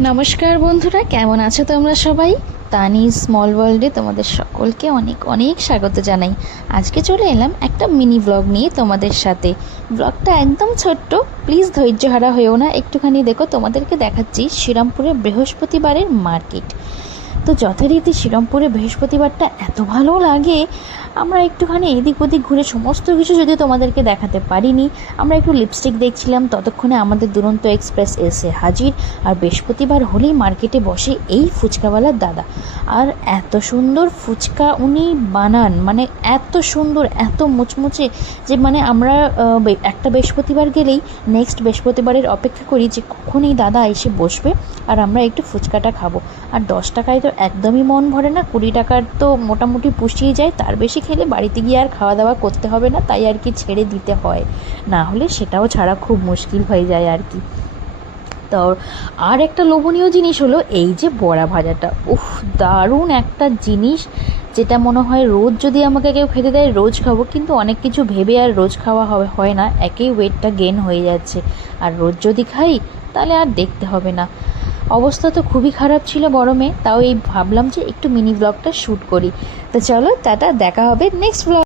নমস্কার বন্ধুরা, কেমন আছো তোমরা সবাই? তানি স্মল ওয়ার্ল্ডে তোমাদের সকলকে অনেক অনেক স্বাগত জানাই। আজকে চলে এলাম একটা মিনি ব্লগ নিয়ে তোমাদের সাথে। ব্লগটা একদম ছোট্ট, প্লিজ ধৈর্য হারা হয়েও না। একটুখানি দেখো, তোমাদেরকে দেখাচ্ছি শ্রীরামপুরের বৃহস্পতিবারের মার্কেট। তো যথারীতি শ্রীরামপুরে বৃহস্পতিবারটা এত ভালো লাগে। আমরা একটুখানি এদিক ওদিক ঘুরে সমস্ত কিছু যদি তোমাদেরকে দেখাতে পারিনি, আমরা একটু লিপস্টিক দেখছিলাম, ততক্ষণে আমাদের দুরন্ত এক্সপ্রেস এসে হাজির। আর বৃহস্পতিবার হলেই মার্কেটে বসে এই ফুচকাওয়ালার দাদা। আর এত সুন্দর ফুচকা উনি বানান মানে এত সুন্দর, এত মুচমুচে যে মানে আমরা একটা বৃহস্পতিবার গেলেই নেক্সট বৃহস্পতিবারের অপেক্ষা করি যে কখন এই দাদা এসে বসবে, আর আমরা একটু ফুচকাটা খাব। আর দশ টাকায় তো একদমই মন ভরে না। কুড়ি টাকার তো মোটামুটি পুষিয়ে যায়, তার বেশি খেলে বাড়িতে গিয়ে আর খাওয়া দাওয়া করতে হবে না, তাই আর কি ছেড়ে দিতে হয়। না হলে সেটাও ছাড়া খুব মুশকিল হয়ে যায় আর কি। তো আর একটা লোভনীয় জিনিস হলো এই যে বড়া ভাজাটা। উফ, দারুণ একটা জিনিস, যেটা মনে হয় রোজ যদি আমাকে কেউ খেতে দেয় রোজ খাব, কিন্তু অনেক কিছু ভেবে আর রোজ খাওয়া হবে, হয় না। একেই ওয়েটটা গেন হয়ে যাচ্ছে। আর রোজ যদি খাই, তাহলে আর দেখতে হবে না। অবস্থা তো খুবই খারাপ ছিল গরমে তাও এই ভাবলাম যে একটু মিনি ব্লগটা শ্যুট করি। তো চলো টাটা, দেখা হবে নেক্সট ব্লগ